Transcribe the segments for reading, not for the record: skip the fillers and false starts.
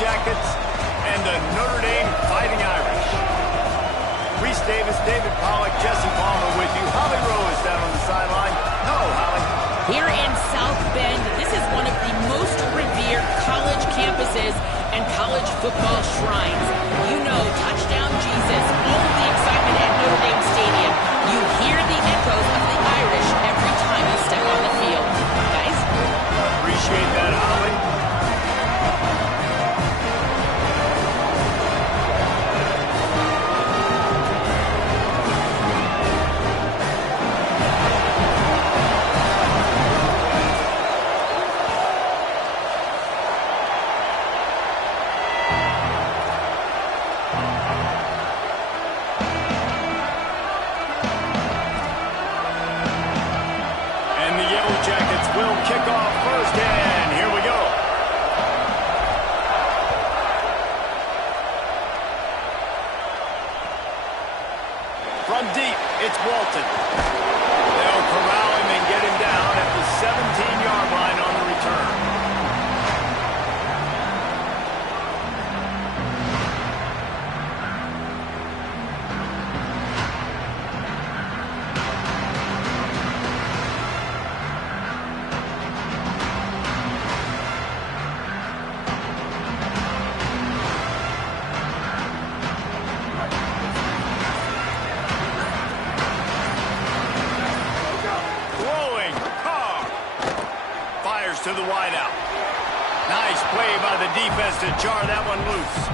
Jackets and the Notre Dame Fighting Irish. Reese Davis, David Pollack, Jesse Palmer with you. Holly Rowe is down on the sideline. Hello, Holly. Here in South Bend, this is one of the most revered college campuses and college football shrines. You know, touchdown Jesus, all of the excitement at Notre Dame Stadium. You hear the echoes of the Irish every time you step on the field. Guys? Appreciate that, Holly. From deep, it's Walton. They'll corral him and get him down at the 17-yard line on the return. To the wideout. Nice play by the defense to jar that one loose.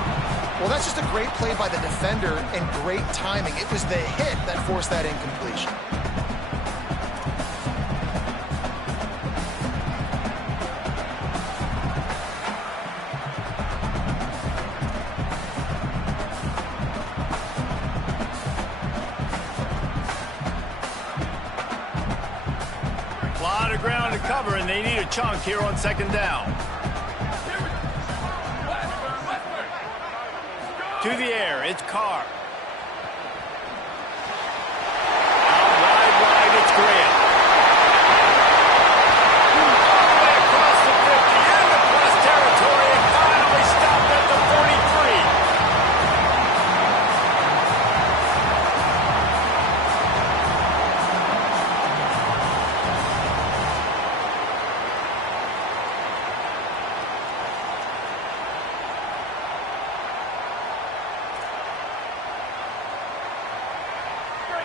Well, that's just a great play by the defender and great timing. It was the hit that forced that incompletion. Ground to cover, and they need a chunk here on second down. To the air, it's Carr. Out wide, it's Graham. All the way across the 50, into plus territory, and finally stopped at the 43.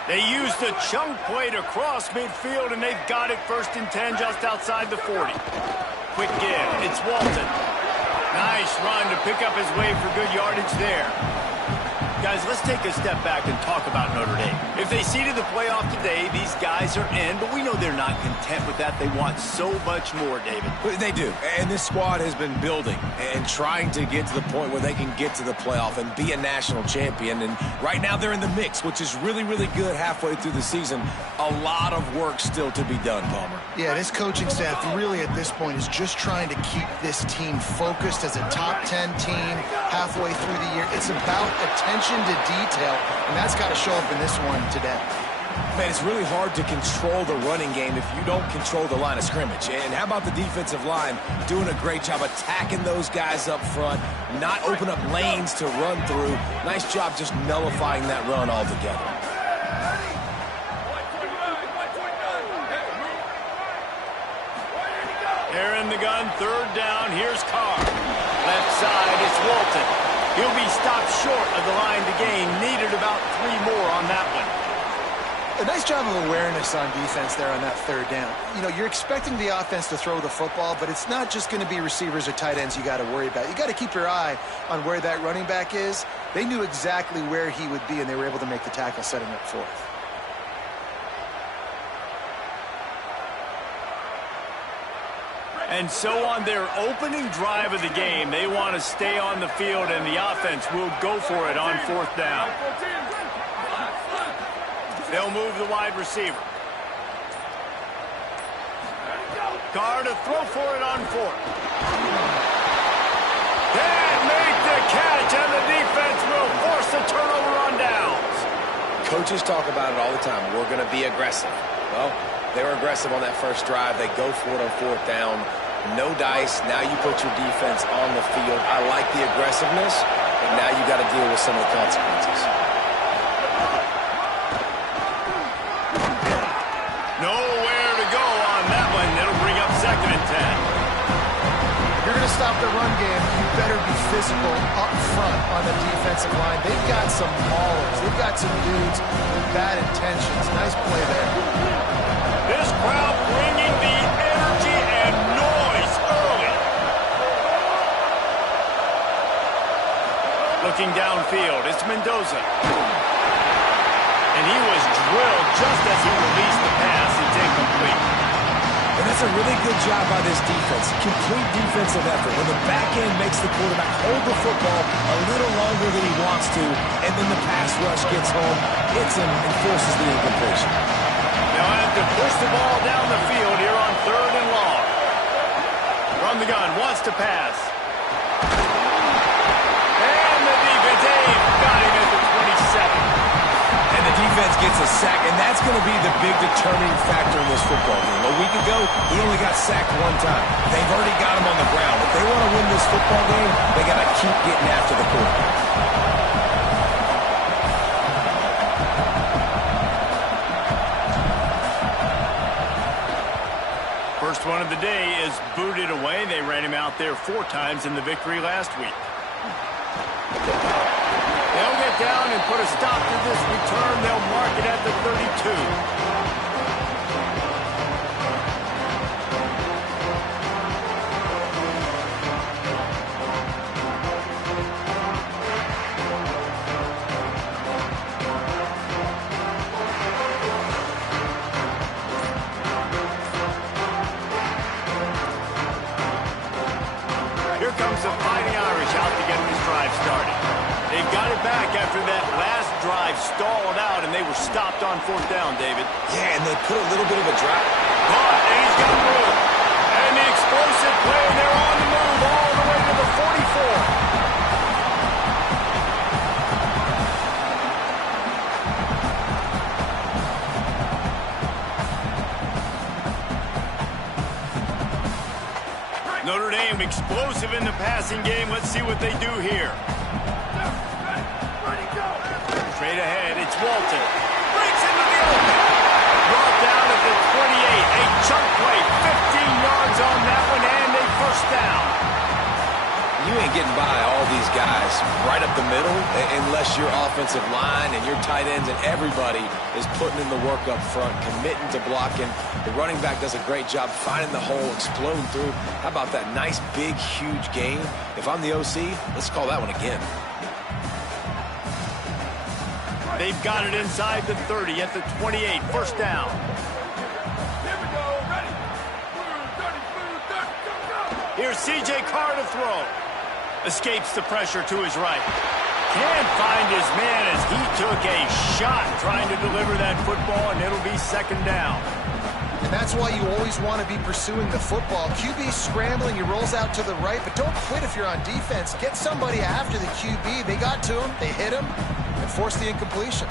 They used the chunk play to cross midfield, and they've got it 1st and 10 just outside the 40. Quick give. It's Walton. Nice run to pick up his way for good yardage there. Guys, let's take a step back and talk about Notre Dame. If they seeded the playoff today, these guys are in, but we know they're not content with that. They want so much more, David. They do, and this squad has been building and trying to get to the point where they can get to the playoff and be a national champion, and right now they're in the mix, which is really, really good halfway through the season. A lot of work still to be done, Palmer. Yeah, this coaching staff really at this point is just trying to keep this team focused as a top 10 team halfway through the year. It's about attention to detail, and that's got to show up in this one today. Man, it's really hard to control the running game if you don't control the line of scrimmage. And how about the defensive line doing a great job attacking those guys up front, not open up lanes to run through. Nice job just nullifying that run altogether. They're in the gun, 3rd down. Here's Carr. Left side, it's Walton. He'll be stopped short of the line to gain. Needed about 3 more on that one. A nice job of awareness on defense there on that 3rd down. You know, you're expecting the offense to throw the football, but it's not just going to be receivers or tight ends you got to worry about. You got to keep your eye on where that running back is. They knew exactly where he would be, and they were able to make the tackle, setting up 4th. And so on their opening drive of the game, they want to stay on the field, and the offense will go for it on 4th down. They'll move the wide receiver. Carr to throw for it on 4th. Can't make the catch, and the defense will force the turnover on downs. Coaches talk about it all the time. We're going to be aggressive. Well, they were aggressive on that first drive. They go for it on 4th down. No dice. Now you put your defense on the field. I like the aggressiveness, but now you got to deal with some of the consequences. Nowhere to go on that one. It'll bring up 2nd and 10. If you're going to stop the run game, you better be physical up front on the defensive line. They've got some maulers. They've got some dudes with bad intentions. Nice play there. This crowd bringing the energy and noise early. Looking downfield, it's Mendoza. And he was drilled just as he released the pass. It's incomplete. And that's a really good job by this defense. Complete defensive effort. When the back end makes the quarterback hold the football a little longer than he wants to, and then the pass rush gets home, hits him, and forces the incompletion. They'll have to push the ball down the field here on 3rd and long. From the gun, wants to pass. And the defense, got him at the 27. And the defense gets a sack, and that's going to be the big determining factor in this football game. A week ago, he only got sacked 1 time. They've already got him on the ground. If they want to win this football game, they got to keep getting after the quarterback. First one of the day is booted away. They ran him out there 4 times in the victory last week. They'll get down and put a stop to this return. They'll mark it at the 32. Here comes the Fighting Irish out to get this drive started. They've got it back after that last drive stalled out, and they were stopped on 4th down, David. Yeah, and they put a little bit of a drop. But he's got room. And the explosive play, they're on the move all the way to the 44. Notre Dame explosive in the passing game. Let's see what they do here. Straight ahead, it's Walton. Breaks into the open. Brought down at the 28. A chunk play, 15 yards on that one, and a 1st down. You ain't getting by all these guys right up the middle unless your offensive line and your tight ends and everybody is putting in the work up front, committing to blocking. The running back does a great job finding the hole, exploding through. How about that nice, big, huge gain? If I'm the OC, let's call that one again. They've got it inside the 30 at the 28. 1st down. Here's C.J. Carr to throw. Escapes the pressure to his right. Can't find his man as he took a shot trying to deliver that football, and it'll be 2nd down. And that's why you always want to be pursuing the football. QB scrambling, he rolls out to the right, but don't quit if you're on defense. Get somebody after the QB. They got to him, they hit him, and forced the incompletion.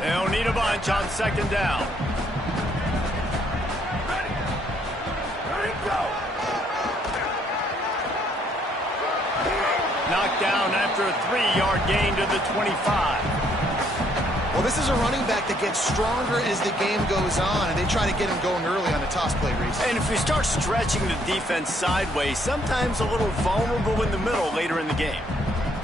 They'll need a bunch on 2nd down. Ready, go. Knocked down after a 3-yard gain to the 25. Well, this is a running back that gets stronger as the game goes on, and they try to get him going early on the toss play, Reese. And if you start stretching the defense sideways, sometimes a little vulnerable in the middle later in the game.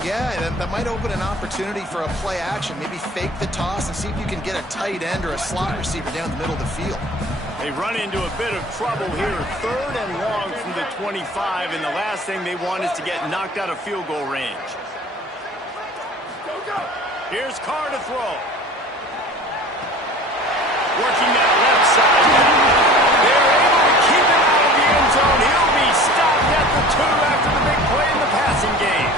Yeah, that might open an opportunity for a play action. Maybe fake the toss and see if you can get a tight end or a slot receiver down the middle of the field. They run into a bit of trouble here. 3rd and long from the 25, and the last thing they want is to get knocked out of field goal range. Here's Carr to throw. Working that left side. They're able to keep him out of the end zone. He'll be stopped at the 2 after the big play in the passing game.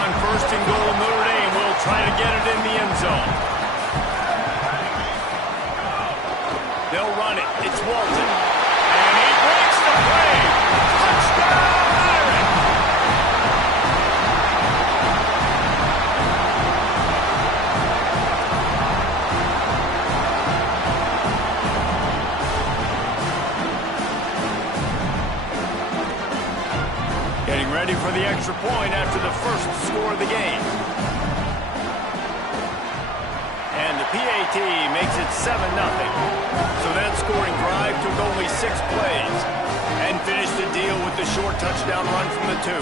On 1st and goal, Notre Dame will try to get it in the end zone. They'll run it. It's Walton. And he breaks the play. Touchdown, Irish! Ready for the extra point after the first score of the game. And the PAT makes it 7-0. So that scoring drive took only 6 plays and finished the deal with the short touchdown run from the 2.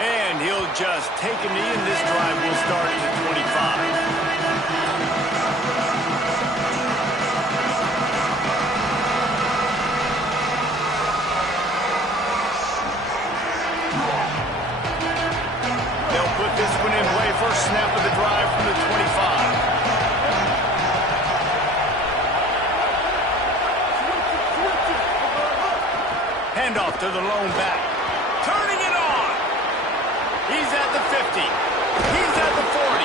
And he'll just take a knee, and this drive will start at the 25. They'll put this one in play, first snap of the drive from the 25. Handoff to the lone back. Turning it on. He's at the 50. He's at the 40.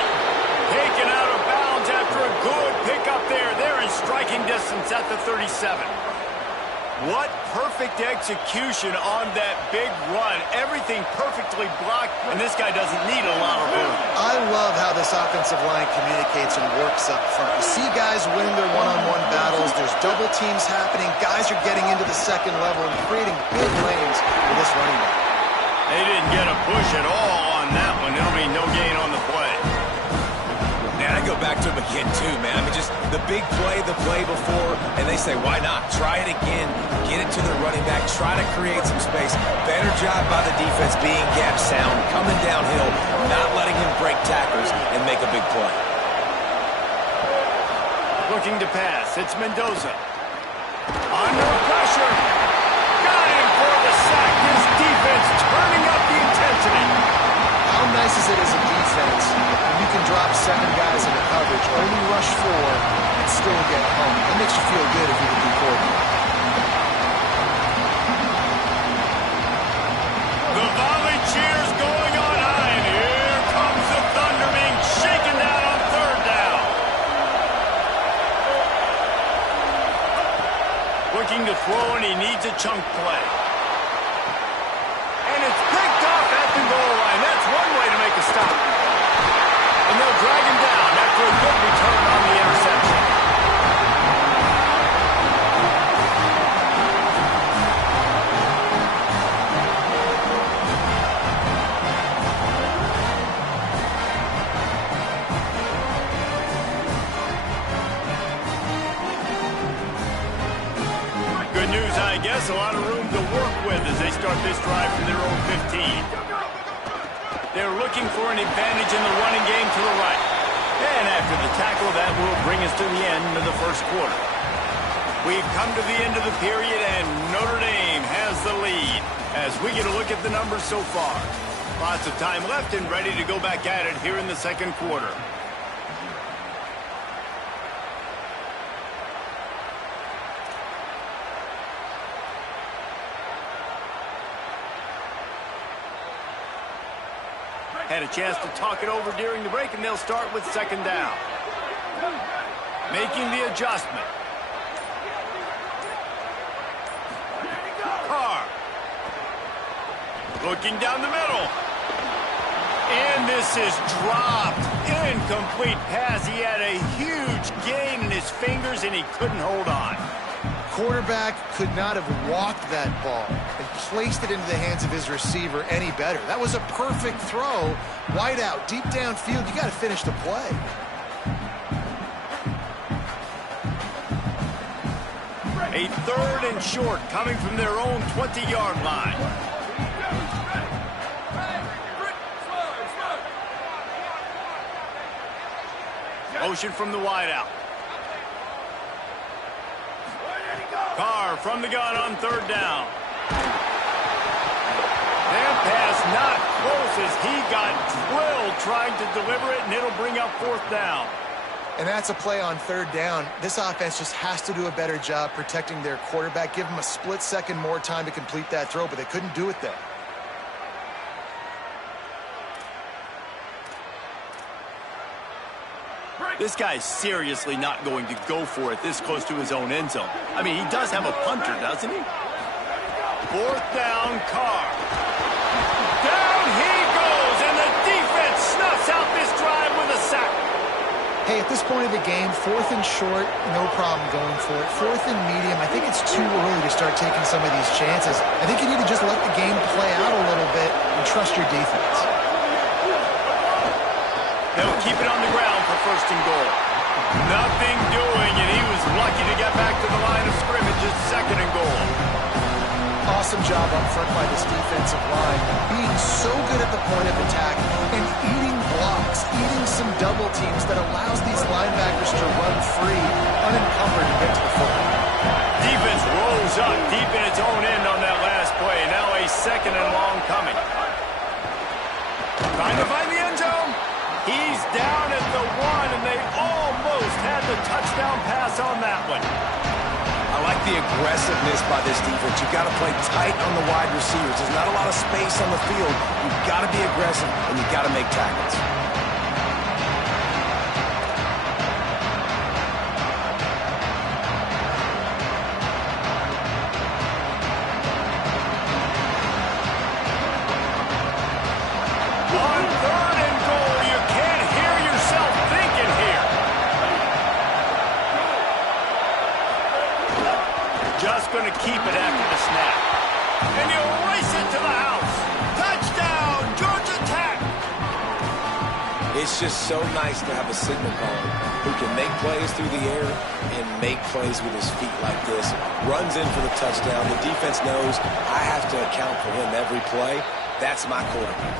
Taken out of bounds after a good pickup there. They're in striking distance at the 37. What perfect execution on that big run. Everything perfectly blocked, and this guy doesn't need a lot of room. I love how this offensive line communicates and works up front. You see guys winning their one-on-one battles. There's double teams happening. Guys are getting into the second level and creating big lanes for this running back. They didn't get a push at all on that one. There'll be no gain on the play. Man, I go back to him again, too, man. I mean, just the big play, the play before, and they say, why not? Try it again. Get it to the running back. Try to create some space. Better job by the defense being gap sound, coming downhill, not letting him break tackles and make a big play. Looking to pass. It's Mendoza. Under pressure. Got him for the sack. This defense turning up the intensity. How nice is it as a defense when you can drop 7 guys into coverage, only rush 4, and still get home? That makes you feel good if you're the D coordinator. The volley cheers going on high, and here comes the Thunder being shaken down on 3rd down. Looking to throw, and he needs a chunk play. And it's picked off at the goal line. That's one way to make a stop. And they'll drag him down after a good return on the interception. Good news, I guess. A lot of room to work with as they start this drive from their own 15. They're looking for an advantage in the running game to the right. And after the tackle, that will bring us to the end of the first quarter. We've come to the end of the period, and Notre Dame has the lead as we get a look at the numbers so far. Lots of time left and ready to go back at it here in the second quarter. Had a chance to talk it over during the break, and they'll start with 2nd down. Making the adjustment. Carr. Looking down the middle. And this is dropped. Incomplete pass. He had a huge gain in his fingers, and he couldn't hold on. Quarterback could not have walked that ball and placed it into the hands of his receiver any better. That was a perfect throw. Wide out, deep downfield. You got to finish the play. A 3rd and short coming from their own 20-yard line. Motion from the wideout. Carr from the gun on 3rd down. That pass not close as he got drilled trying to deliver it, and it'll bring up 4th down. And that's a play on 3rd down. This offense just has to do a better job protecting their quarterback. Give them a split second more time to complete that throw, but they couldn't do it there. This guy's seriously not going to go for it this close to his own end zone. I mean, he does have a punter, doesn't he? 4th down, Carr. Down he goes, and Hey, at this point of the game, 4th and short, no problem going for it. 4th and medium, I think it's too early to start taking some of these chances. I think you need to just let the game play out a little bit and trust your defense. They'll keep it on the ground for 1st and goal. Nothing doing, and he was lucky to get back to the line of scrimmage at 2nd and goal. Awesome job up front by this defensive line, being so good at the point of attack and eating blocks, eating some double teams that allows these linebackers to run free, unencumbered, and get to the football. Defense rose up deep in its own end on that last play. Now a 2nd and long coming. Trying to find the end zone. He's down at the 1, and they almost had the touchdown pass on that one. I like the aggressiveness by this defense. You've got to play tight on the wide receivers. There's not a lot of space on the field. You've got to be aggressive, and you've got to make tackles. On 3rd and goal, you can't hear yourself thinking here. Just going to keep it after the snap. And you race it to the house. Touchdown, Georgia Tech. It's just so nice to have a signal caller who can make plays through the air and make plays with his feet like this. Runs in for the touchdown. The defense knows I have to account for him every play. That's my quarterback.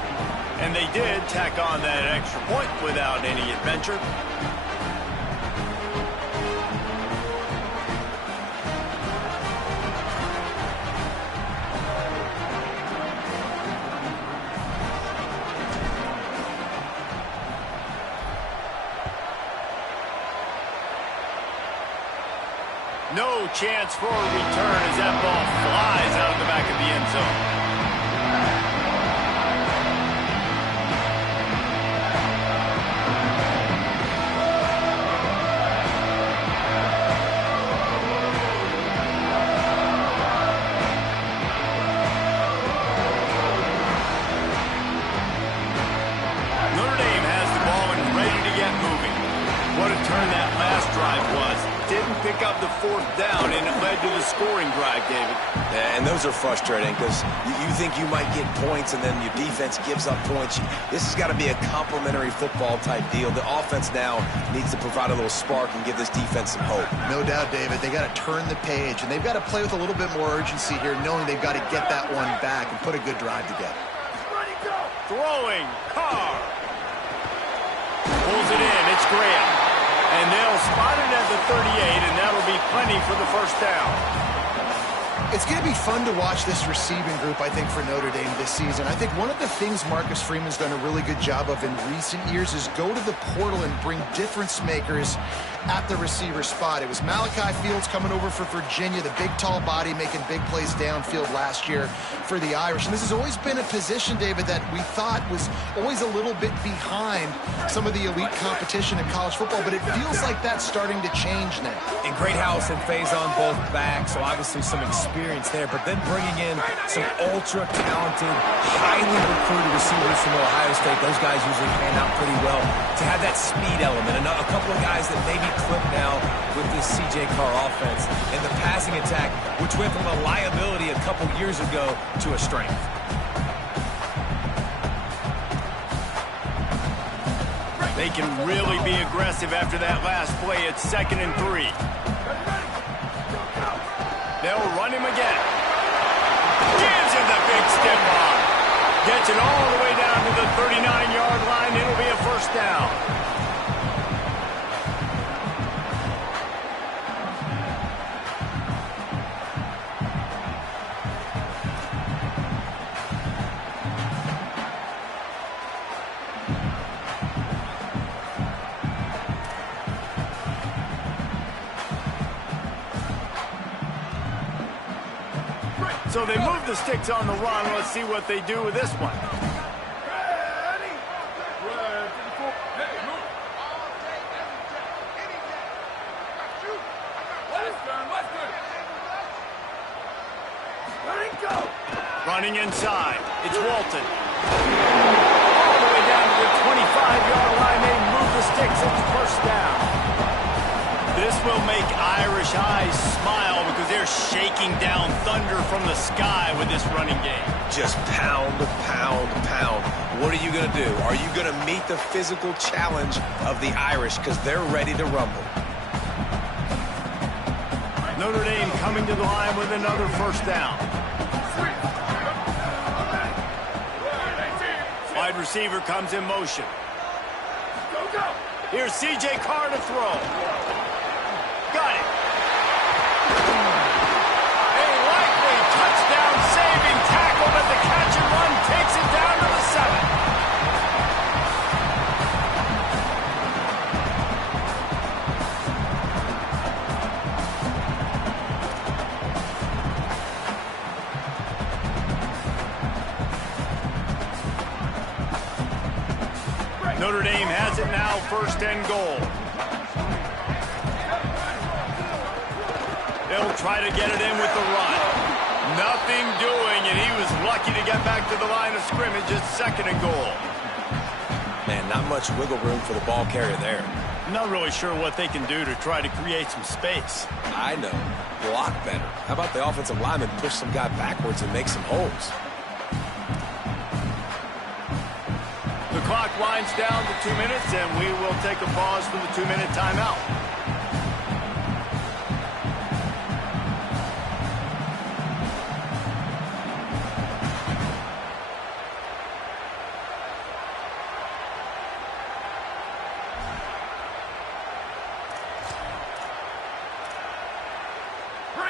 And they did tack on that extra point without any adventure. No chance for a return as that ball flies out of the back of the end zone. Notre Dame has the ball and ready to get moving. What a turn that last drive was. Didn't pick up the 4th down, and it led to the scoring drive, David. And those are frustrating because you think you might get points and then your defense gives up points. This has got to be a complementary football type deal. The offense now needs to provide a little spark and give this defense some hope. No doubt, David. They got to turn the page, and they've got to play with a little bit more urgency here, knowing they've got to get that one back and put a good drive together. Throwing, Carr. Pulls it in, it's Graham. And they'll spot it at the 38, and that'll be plenty for the 1st down. It's going to be fun to watch this receiving group, I think, for Notre Dame this season. I think one of the things Marcus Freeman's done a really good job of in recent years is go to the portal and bring difference makers at the receiver spot. It was Malachi Fields coming over for Virginia, the big, tall body making big plays downfield last year for the Irish. And this has always been a position, David, that we thought was always a little bit behind some of the elite competition in college football, but it feels like that's starting to change now. And great house and phase on both backs, so obviously some experience there, but then bringing in some ultra-talented, highly recruited receivers from Ohio State. Those guys usually pan out pretty well to have that speed element. And a couple of guys that maybe clip now with this C.J. Carr offense and the passing attack, which went from a liability a couple years ago to a strength. They can really be aggressive after that last play at 2nd and 3. They'll run him again. Gives him the big stiff arm. Gets it all the way down to the 39-yard line. It'll be a 1st down. So they move the sticks on the run. Let's see what they do with this one. Running inside. It's Walton. All the way down to the 25-yard line. They move the sticks. It's first down. This will make Irish eyes smile because they're shaking down thunder from the sky with this running game. Just pound, pound, pound. What are you going to do? Are you going to meet the physical challenge of the Irish because they're ready to rumble? Notre Dame coming to the line with another first down. Wide receiver comes in motion. Here's C.J. Carr to throw. Got it. A likely touchdown-saving tackle, but the catch and run takes it down to the 7. Notre Dame has it now, first and goal. They'll try to get it in with the run. Nothing doing, and he was lucky to get back to the line of scrimmage. It's second and goal. Man, not much wiggle room for the ball carrier there. I'm not really sure what they can do to try to create some space. I know. Block better. How about the offensive lineman push some guy backwards and make some holes? The clock winds down to 2 minutes, and we will take a pause for the 2-minute timeout.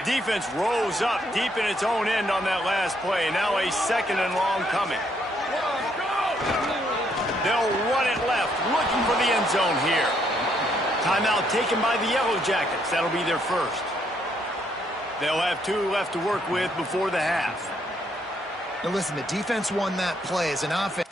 Defense rose up deep in its own end on that last play. Now a second and long coming. They'll run it left, looking for the end zone here. Timeout taken by the Yellow Jackets. That'll be their first. They'll have 2 left to work with before the half. Now listen, the defense won that play as an offense.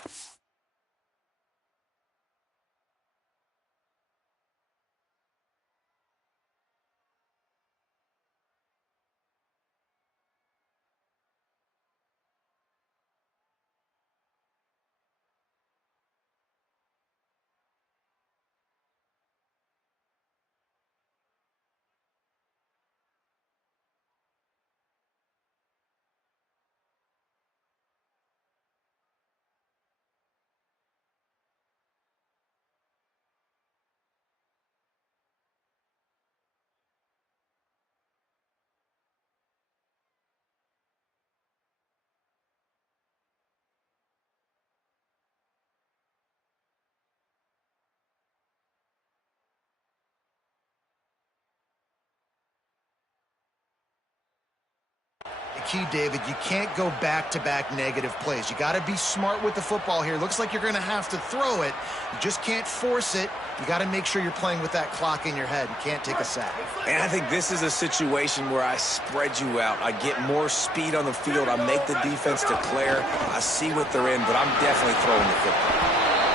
Key, David, you can't go back-to-back negative plays. You got to be smart with the football here. Looks like you're going to have to throw it. You just can't force it. You got to make sure you're playing with that clock in your head. You can't take a sack. And I think this is a situation where I spread you out. I get more speed on the field. I make the defense declare. I see what they're in, but I'm definitely throwing the football.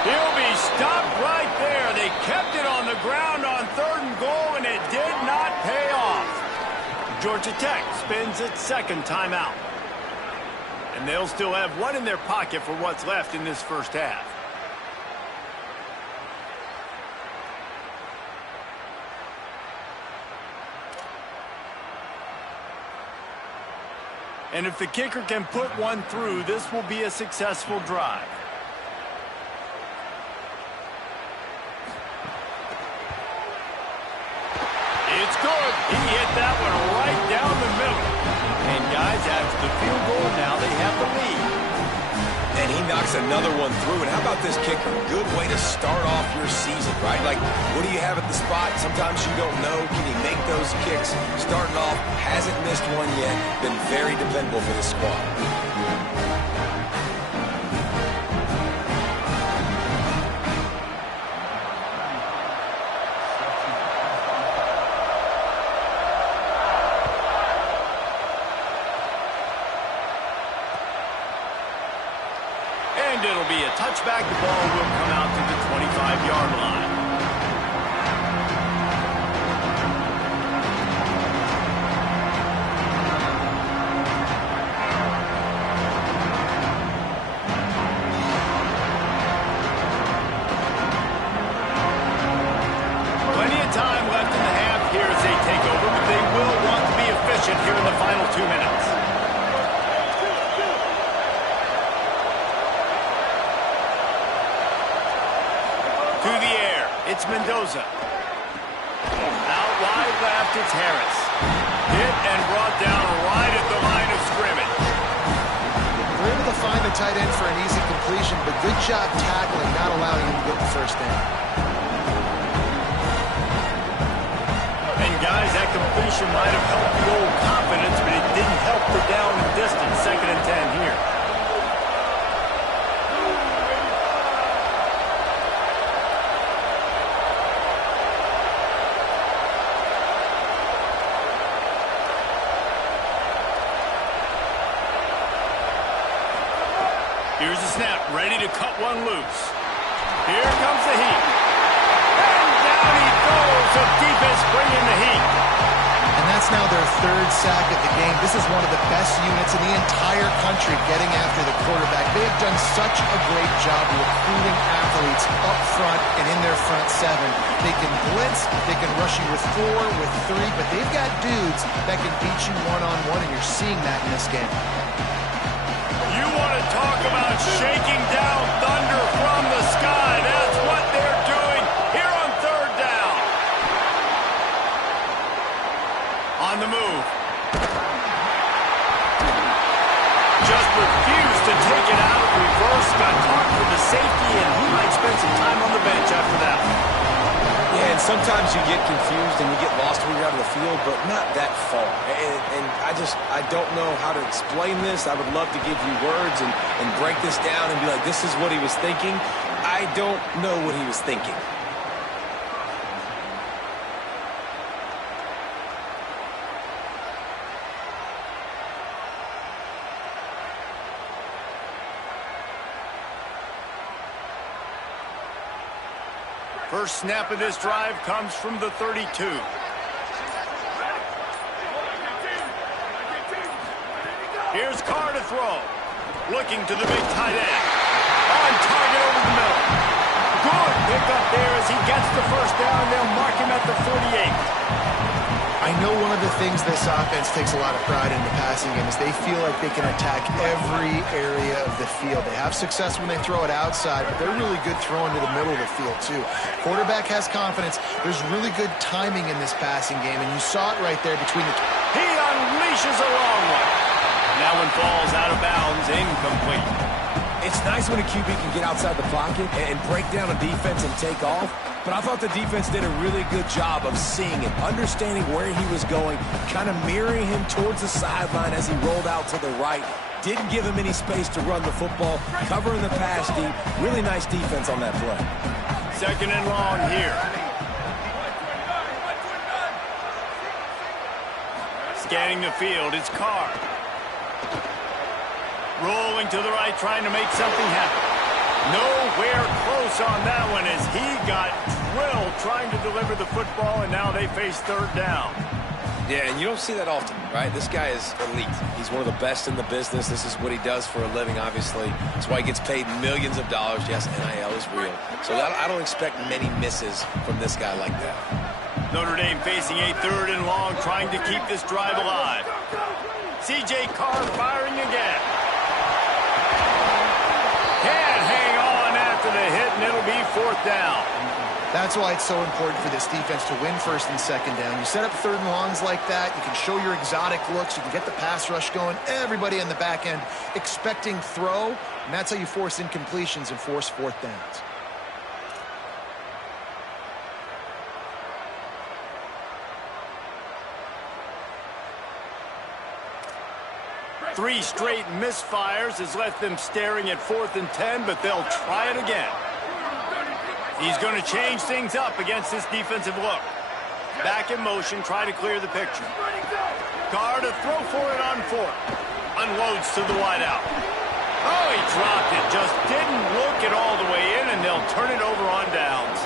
He'll be stopped right there. They kept it on the ground on third and goal, and it did not pay off. Georgia Tech spins its second timeout. And they'll still have 1 in their pocket for what's left in this first half. And if the kicker can put one through, this will be a successful drive. It's good. He hit that one right down the middle. And guys, after the field goal, now they have the lead. And he knocks another one through. And how about this kicker? Good way to start off your season, right? Like, what do you have at the spot? Sometimes you don't know. Can he make those kicks? Starting off, hasn't missed one yet. Been very dependable for this squad. And it'll be a touchback. The ball will come out to the 25-yard line. It's Mendoza. Out wide left, it's Harris. Hit and brought down right at the line of scrimmage. They're able to find the tight end for an easy completion, but good job tackling, not allowing him to get the first down. And guys, that completion might have helped the old confidence, but it didn't help the down and distance. 2nd and 10 here. Here's the snap, ready to cut one loose. Here comes the heat. And down he goes. The defense bringing the heat. And that's now their 3rd sack of the game. This is one of the best units in the entire country getting after the quarterback. They have done such a great job recruiting athletes up front and in their front 7. They can blitz, they can rush you with 4, with 3, but they've got dudes that can beat you one-on-one, and you're seeing that in this game. You want to talk about shaking down thunder from the sky. That's what they're doing here on 3rd down. On the move. Just refused to take it out. Reverse, got caught for the safety, and he might spend some time on the bench after that. Yeah, and sometimes you get confused and you get lost when you're out of the field, but not that far. And I don't know how to explain this. I would love to give you words and break this down and be like, this is what he was thinking. I don't know what he was thinking. First snap of this drive comes from the 32. Here's Carr to throw. Looking to the big tight end. On target over the middle. Good pickup there as he gets the first down. They'll mark him at the 48. I know one of the things this offense takes a lot of pride in the passing game is they feel like they can attack every area of the field. They have success when they throw it outside, but they're really good throwing to the middle of the field, too. Quarterback has confidence. There's really good timing in this passing game, and you saw it right there between the two. He unleashes a long one. That one falls out of bounds, incomplete. It's nice when a QB can get outside the pocket and break down a defense and take off. But I thought the defense did a really good job of seeing it, understanding where he was going, kind of mirroring him towards the sideline as he rolled out to the right. Didn't give him any space to run the football, covering the pass deep. Really nice defense on that play. 2nd and long here. Scanning the field, it's Carr. Rolling to the right, trying to make something happen. Nowhere close on that one as he got drilled trying to deliver the football, and now they face 3rd down. Yeah, and you don't see that often, right? This guy is elite. He's one of the best in the business. This is what he does for a living, obviously. That's why he gets paid millions of dollars. Yes, NIL is real. So I don't expect many misses from this guy like that. Notre Dame facing a 3rd and long, trying to keep this drive alive. C.J. Carr firing again. Can't hang on after the hit, and it'll be 4th down. That's why it's so important for this defense to win 1st and 2nd down. You set up 3rd and longs like that, you can show your exotic looks, you can get the pass rush going, everybody on the back end expecting throw, and that's how you force incompletions and force 4th downs. Three straight misfires has left them staring at 4th and 10, but they'll try it again. He's going to change things up against this defensive look. Back in motion, try to clear the picture. Carr to throw for it on 4th. Unloads to the wideout. Oh, he dropped it. Just didn't look it all the way in, and they'll turn it over on downs.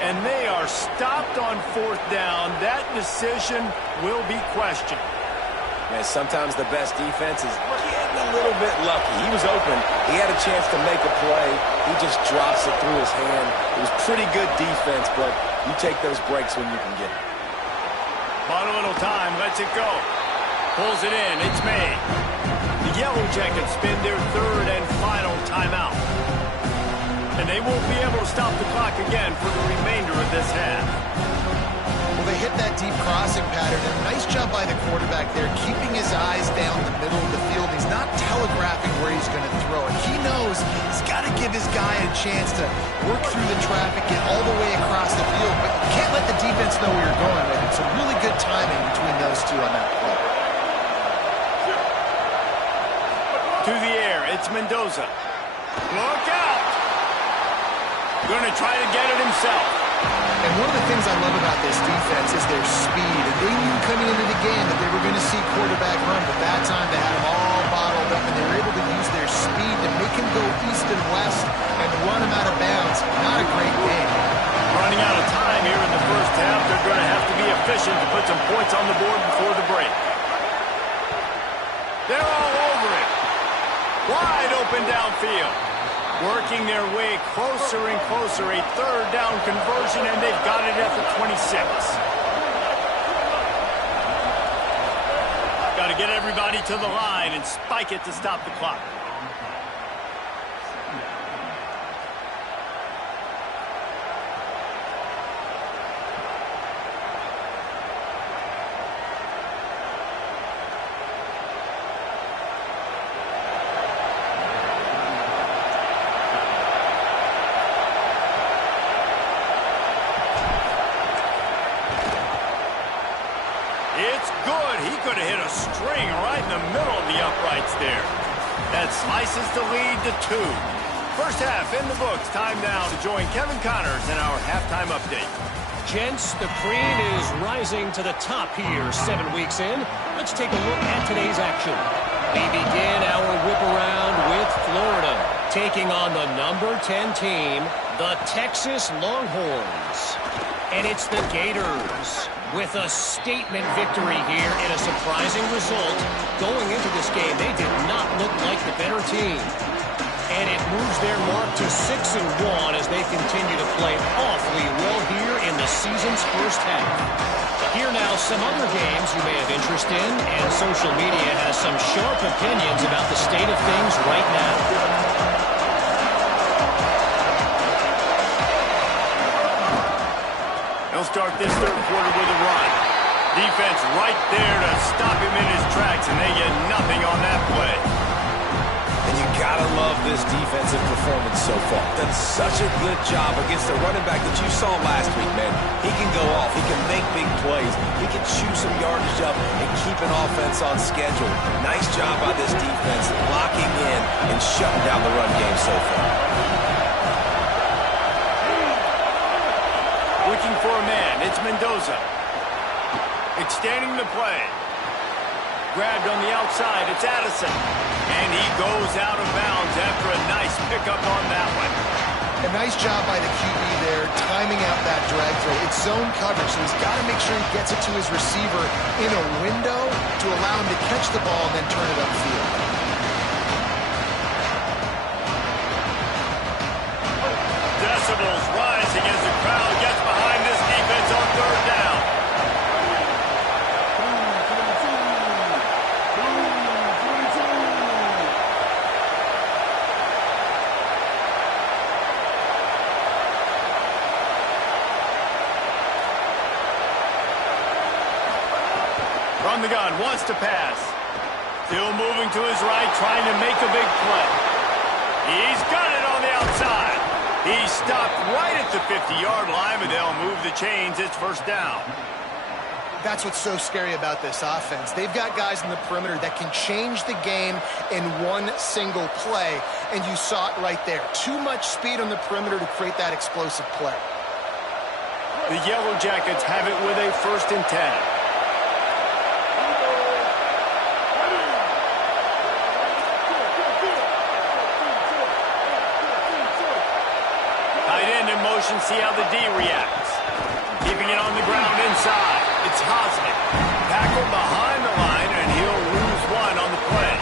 And they are stopped on 4th down. That decision will be questioned. Man, sometimes the best defense is getting a little bit lucky. He was open. He had a chance to make a play. He just drops it through his hand. It was pretty good defense, but you take those breaks when you can get it. Fundamental time, lets it go. Pulls it in, it's made. The Yellow Jackets spin their 3rd and final timeout. And they won't be able to stop the clock again for the remainder of this half. Well, they hit that deep crossing pattern, and a nice job by the quarterback there, keeping his eyes down the middle of the field. He's not telegraphing where he's going to throw it. He knows he's got to give his guy a chance to work through the traffic, get all the way across the field, but you can't let the defense know where you're going with it. So really good timing between those two on that play. To the air, it's Mendoza. Look out! Going to try to get it himself. And one of the things I love about this defense is their speed. And they knew coming into the game that they were going to see quarterback run, but that time they had them all bottled up, and they were able to use their speed to make him go east and west and run him out of bounds. Not a great game. Running out of time here in the first half. They're going to have to be efficient to put some points on the board before the break. They're all over it. Wide open downfield. Working their way closer and closer. A third down conversion, and they've got it at the 26. Got to get everybody to the line and spike it to stop the clock. It's good. He could have hit a string right in the middle of the uprights there. That slices the lead to 2. First half in the books. Time now to join Kevin Connors in our halftime update. Gents, the cream is rising to the top here 7 weeks in. Let's take a look at today's action. We begin our whip around with Florida, taking on the number 10 team, the Texas Longhorns. And it's the Gators with a statement victory here in a surprising result. Going into this game, they did not look like the better team. And it moves their mark to 6-1 as they continue to play awfully well here in the season's first half. Here now, some other games you may have interest in, and social media has some sharp opinions about the state of things right now. They'll start this third quarter with a run. Defense right there to stop him in his tracks, and they get nothing on that play. And you gotta love this defensive performance so far. Done such a good job against the running back that you saw last week, man. He can go off. He can make big plays. He can chew some yardage up and keep an offense on schedule. Nice job by this defense locking in and shutting down the run game so far. Looking for a man. It's Mendoza. Extending the play. Grabbed on the outside. It's Addison. And he goes out of bounds after a nice pickup on that one. A nice job by the QB there, timing out that drag throw. It's zone coverage, so he's got to make sure he gets it to his receiver in a window to allow him to catch the ball and then turn it upfield. Decibels rising as the crowd gets behind this defense on third down. From the gun, wants to pass. Still moving to his right, trying to make a big play. He's got it on the outside. He stopped right at the 50-yard line, but they'll move the chains. It's first down. That's what's so scary about this offense. They've got guys in the perimeter that can change the game in one single play, and you saw it right there. Too much speed on the perimeter to create that explosive play. The Yellow Jackets have it with a 1st and 10. Motion, see how the D reacts. Keeping it on the ground inside. It's Hosnick. Tackled behind the line, and he'll lose 1 on the play.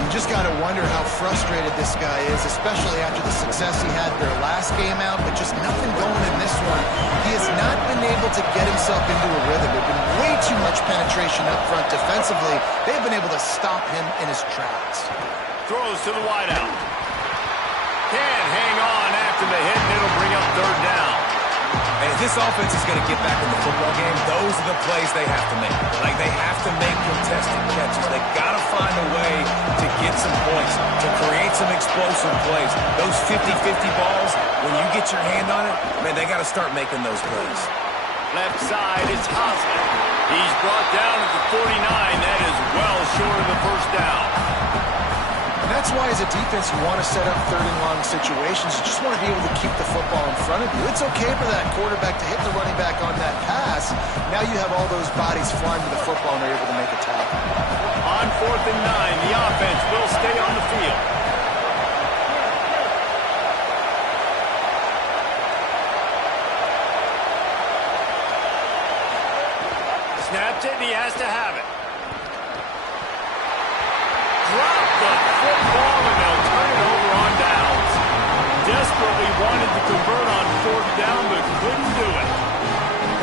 You just got to wonder how frustrated this guy is, especially after the success he had their last game out, but just nothing going in this one. He has not been able to get himself into a rhythm. There's been way too much penetration up front defensively. They've been able to stop him in his tracks. Throws to the wideout. Can't hang on after the hit, and it'll bring up third down. And if this offense is going to get back in the football game, those are the plays they have to make. Like, they have to make contested catches. They got to find a way to get some points, to create some explosive plays. Those 50-50 balls, when you get your hand on it, man, they got to start making those plays. Left side is Hosmer. He's brought down at the 49. That is well short of the first down. And that's why, as a defense, you want to set up third and long situations. You just want to be able to keep the football in front of you. It's okay for that quarterback to hit the running back on that pass. Now you have all those bodies flying to the football, and they're able to make a tackle. On 4th and 9, the offense will stay on the field. Snaps it, and he has to have it. Drop the football, and they'll turn it over on downs. Desperately wanted to convert on 4th down, but couldn't do it.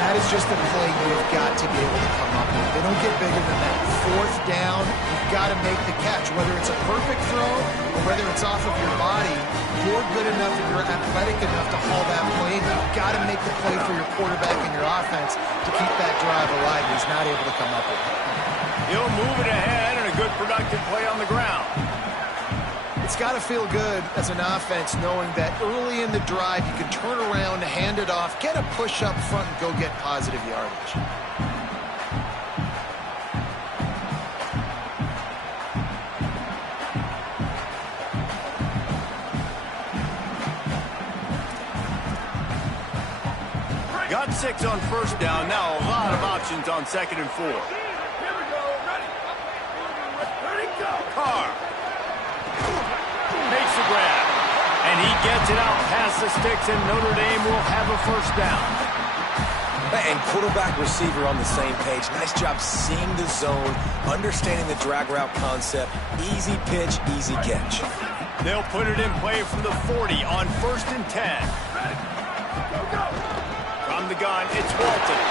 That is just a play you've got to be able to come up with. They don't get bigger than that. 4th down, you've got to make the catch. Whether it's a perfect throw or whether it's off of your body, you're good enough and you're athletic enough to haul that play in. You've got to make the play for your quarterback and your offense to keep that drive alive. He's not able to come up with it. He'll move it ahead, and a good productive play on the ground. It's got to feel good as an offense knowing that early in the drive you can turn around, hand it off, get a push up front, and go get positive yardage. Got 6 on first down. Now a lot of options on 2nd and 4. Carr makes the grab, and he gets it out past the sticks, and Notre Dame will have a first down. And quarterback receiver on the same page. Nice job seeing the zone, understanding the drag route concept. Easy pitch, easy catch. They'll put it in play from the 40 on 1st and 10. From the gun, it's Walton.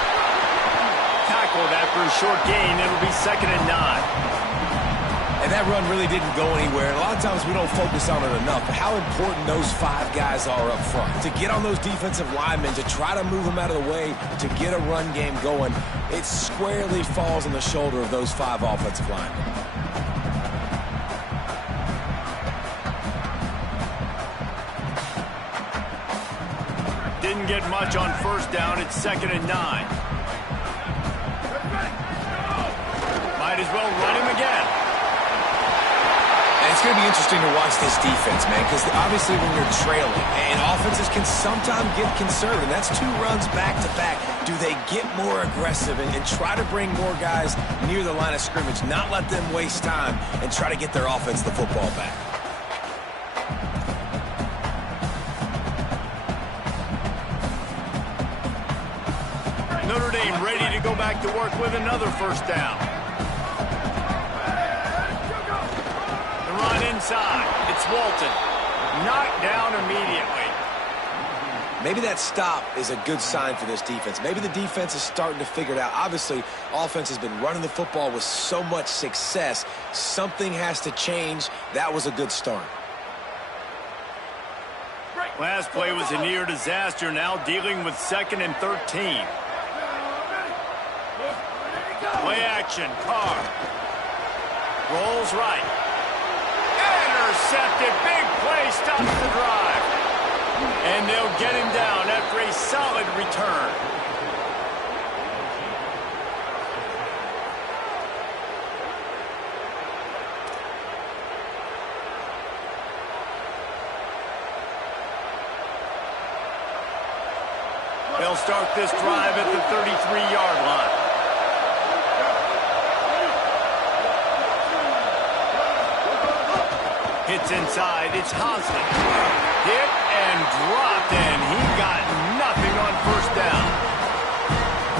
Tackled after a short gain. It'll be 2nd and 9. And that run really didn't go anywhere. A lot of times we don't focus on it enough, but how important those 5 guys are up front. To get on those defensive linemen, to try to move them out of the way, to get a run game going, it squarely falls on the shoulder of those 5 offensive linemen. Didn't get much on first down. It's 2nd and 9. Might as well run him again. And it's going to be interesting to watch this defense, man, because obviously when you're trailing, and offenses can sometimes get conservative. That's 2 runs back-to-back. Do they get more aggressive and try to bring more guys near the line of scrimmage, not let them waste time, and try to get their offense the football back? Notre Dame ready to go back to work with another first down. The run inside. It's Walton. Knocked down immediately. Maybe that stop is a good sign for this defense. Maybe the defense is starting to figure it out. Obviously, offense has been running the football with so much success. Something has to change. That was a good start. Last play was a near disaster. Now dealing with 2nd and 13. Play action. Carr. Rolls right. Intercepted. Big play. Stops the drive. And they'll get him down after a solid return. They'll start this drive at the 33-yard line. Hits inside. It's Hosley. Hit and dropped, and he got nothing on first down.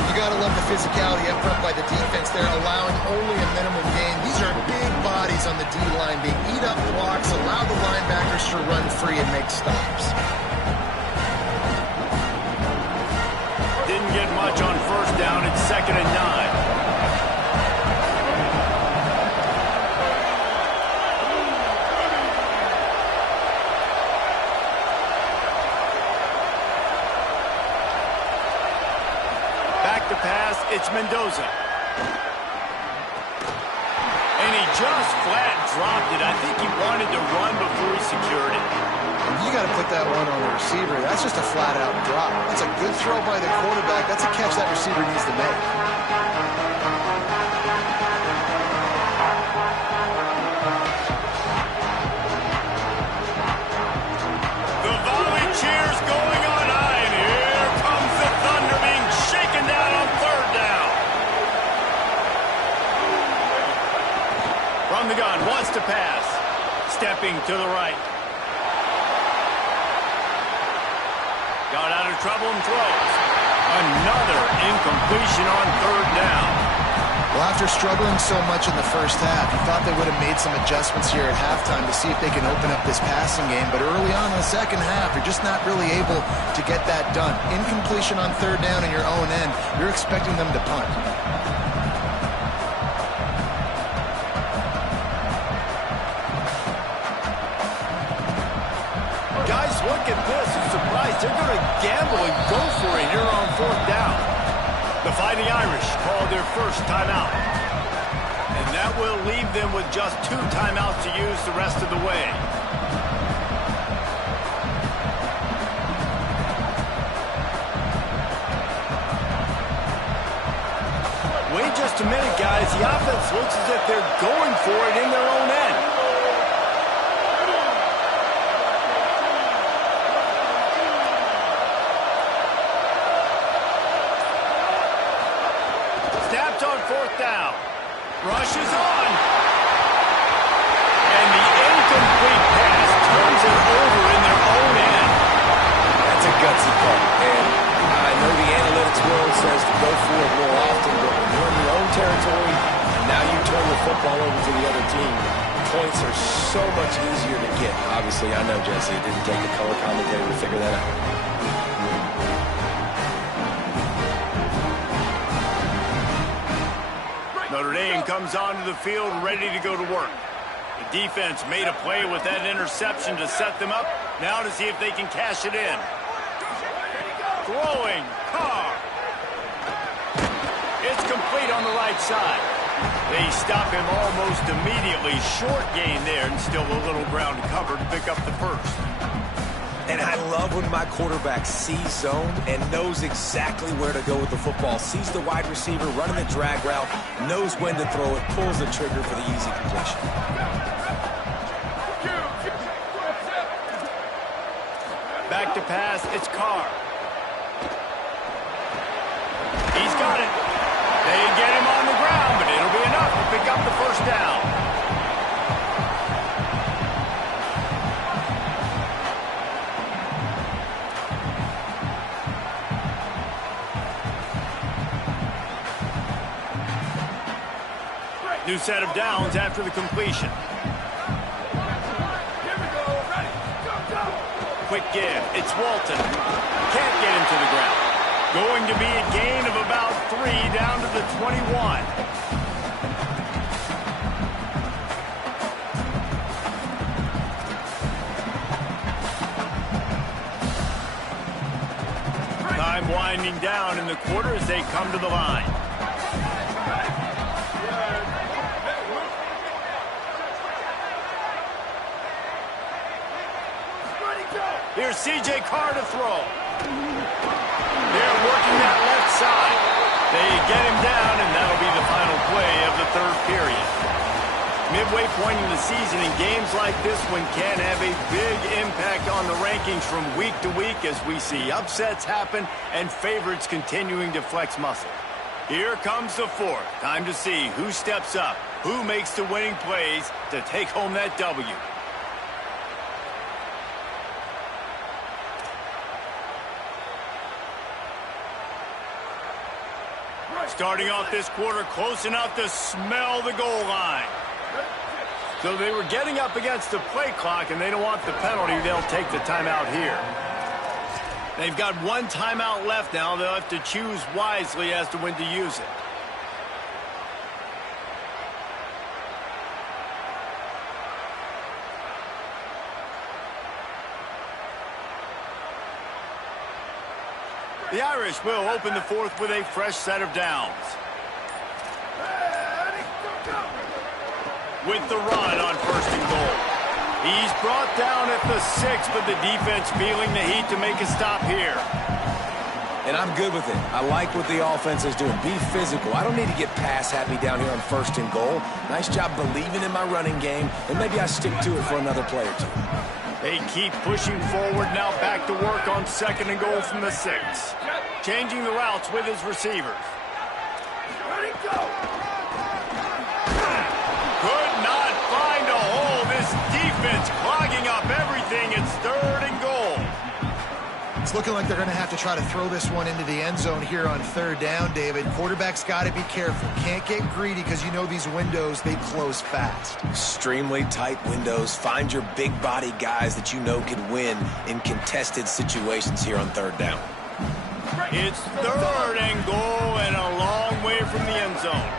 You got to love the physicality up front by the defense. They're allowing only a minimum gain. These are big bodies on the D-line being eat up blocks, allow the linebackers to run free and make stops. Didn't get much on first down. It's 2nd and 9. It's Mendoza. And he just flat dropped it. I think he wanted to run before he secured it. You got to put that one on the receiver. That's just a flat-out drop. That's a good throw by the quarterback. That's a catch that receiver needs to make. The volley cheers going on high, and here comes the Thunder being shaken down on third down. From the gun, wants to pass. Stepping to the right. Got out of trouble and throws. Another incompletion on third down. Well, after struggling so much in the first half, you thought they would have made some adjustments here at halftime to see if they can open up this passing game. But early on in the second half, you're just not really able to get that done. Incompletion on third down in your own end. You're expecting them to punt. Guys, look at this. I'm surprised. They're going to gamble and go for it here on fourth down. The Fighting Irish called their first timeout. And that will leave them with just 2 timeouts to use the rest of the way. Wait just a minute, guys. The offense looks as if they're going for it in their own end. On fourth down. Rush is on. And the incomplete pass turns it over in their own end. That's a gutsy call. And I know the analytics world says to go for it more often, but when you're in your own territory, and now you turn the football over to the other team, points are so much easier to get. Obviously, I know, Jesse, it didn't take a color commentator to figure that out. Notre Dame comes onto the field ready to go to work. The defense made a play with that interception to set them up. Now to see if they can cash it in. Throwing. Carr. It's complete on the right side. They stop him almost immediately. Short gain there and still a little ground covered to pick up the first. And I love when my quarterback sees zone and knows exactly where to go with the football. Sees the wide receiver running the drag route, knows when to throw it, pulls the trigger for the easy completion. Back to pass, it's Carr. He's got it. They get him on the ground, but it'll be enough to pick up the first down. New set of downs after the completion. Quick give. It's Walton. Can't get him to the ground. Going to be a gain of about 3 down to the 21. Time winding down in the quarter as they come to the line. Here's C.J. Carr to throw. They're working that left side. They get him down, and that'll be the final play of the third period. Midway point in the season, in games like this one can have a big impact on the rankings from week to week as we see upsets happen and favorites continuing to flex muscle. Here comes the fourth. Time to see who steps up, who makes the winning plays to take home that W. Starting off this quarter close enough to smell the goal line. So they were getting up against the play clock, and they don't want the penalty. They'll take the timeout here. They've got 1 timeout left now. They'll have to choose wisely as to when to use it. The Irish will open the fourth with a fresh set of downs. With the run on first and goal. He's brought down at the 6, but the defense feeling the heat to make a stop here. And I'm good with it. I like what the offense is doing. Be physical. I don't need to get pass happy down here on first and goal. Nice job believing in my running game, and maybe I stick to it for another play or two. They keep pushing forward, now back to work on second and goal from the 6. Changing the routes with his receivers. Ready, go! Could not find a hole. This defense clogging up everything. It's third and goal. It's looking like they're going to have to try to throw this one into the end zone here on third down, David. Quarterback's got to be careful. Can't get greedy because you know these windows, they close fast. Extremely tight windows. Find your big body guys that you know can win in contested situations here on third down. It's third and goal and a long way from the end zone.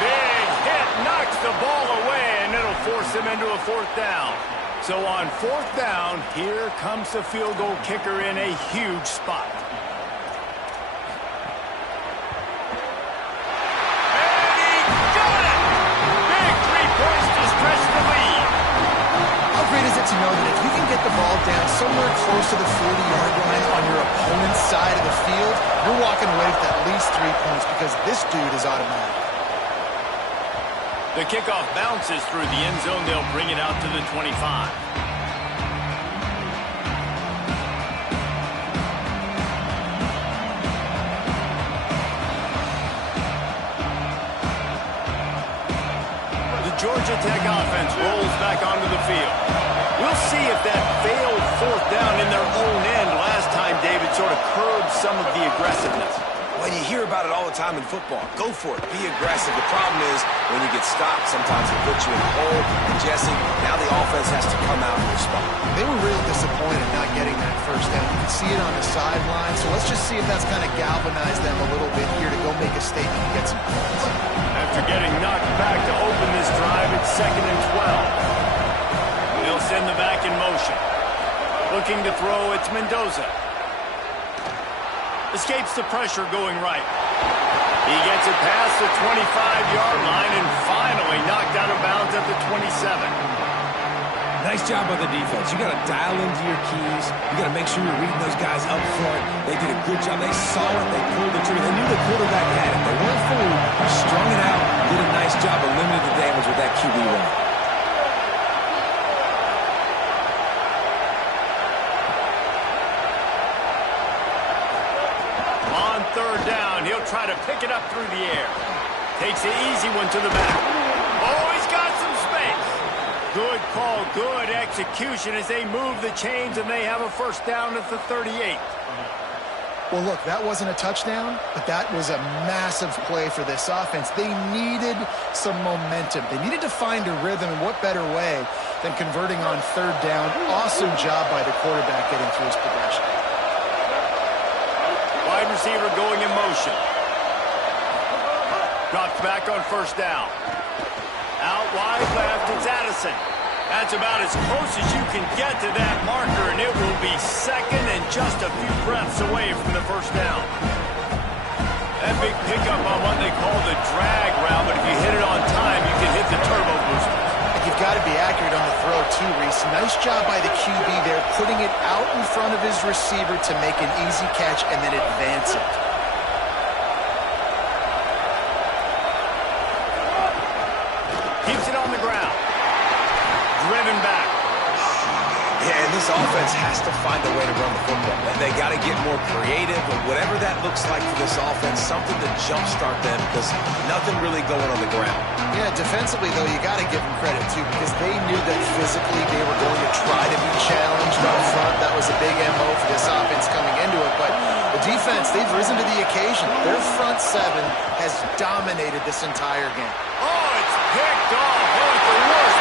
Big hit knocks the ball away, and it'll force him into a fourth down. So on fourth down, here comes the field goal kicker in a huge spot. And he got it! Big 3 points to stretch the lead. How great is it to know that if you can get the ball down somewhere close to the 40-yard line on your opponent's side of the field, you're walking away with at least 3 points because this dude is automatic. The kickoff bounces through the end zone. They'll bring it out to the 25. The Georgia Tech offense rolls back onto the field. We'll see if that failed fourth down in their own end last time, David, sort of curbed some of the aggressiveness. Well, you hear about it all the time in football. Go for it. Be aggressive. The problem is when you get stopped, sometimes it puts you in a hole. And Jesse, now the offense has to come out and respond. They were real disappointed not getting that first down. You can see it on the sideline. So let's just see if that's kind of galvanized them a little bit here to go make a statement and get some points. After getting knocked back to open this drive, it's second and 12. They'll send the back in motion. Looking to throw, it's Mendoza. Escapes the pressure going right. He gets it past the 25-yard line and finally knocked out of bounds at the 27. Nice job by the defense. You got to dial into your keys. You got to make sure you're reading those guys up front. They did a good job. They saw it. They pulled the trigger. They knew the quarterback had it. They weren't fooled. Strung it out. Did a nice job of limiting the damage with that QB run. Third down, he'll try to pick it up through the air. Takes the easy one to the back. Oh, he's got some space. Good call, good execution as they move the chains and they have a first down at the 38. Well, look, that wasn't a touchdown, but that was a massive play for this offense. They needed some momentum. They needed to find a rhythm, and what better way than converting on third down. Awesome job by the quarterback getting through his progression. Wide receiver going in motion. Drops back on first down. Out wide left, it's Addison. That's about as close as you can get to that marker, and it will be second and just a few breaths away from the first down. That big pickup on what they call the drag route, but if you hit it on time, you can hit the turbo booster. You've got to be accurate on the throw, too, Reese. Nice job by the QB there, putting it out in front of his receiver to make an easy catch and then advance it. Keeps it on the ground. Driven back. Yeah, and this offense has to find a way to run the football. They got to get more creative, but whatever that looks like for this offense, something to jumpstart them because nothing really going on the ground. Yeah, defensively, though, you got to give them credit, too, because they knew that physically they were going to try to be challenged up front. That was a big MO for this offense coming into it, but the defense, they've risen to the occasion. Their front seven has dominated this entire game. Oh, it's picked off. Oh, it's the worst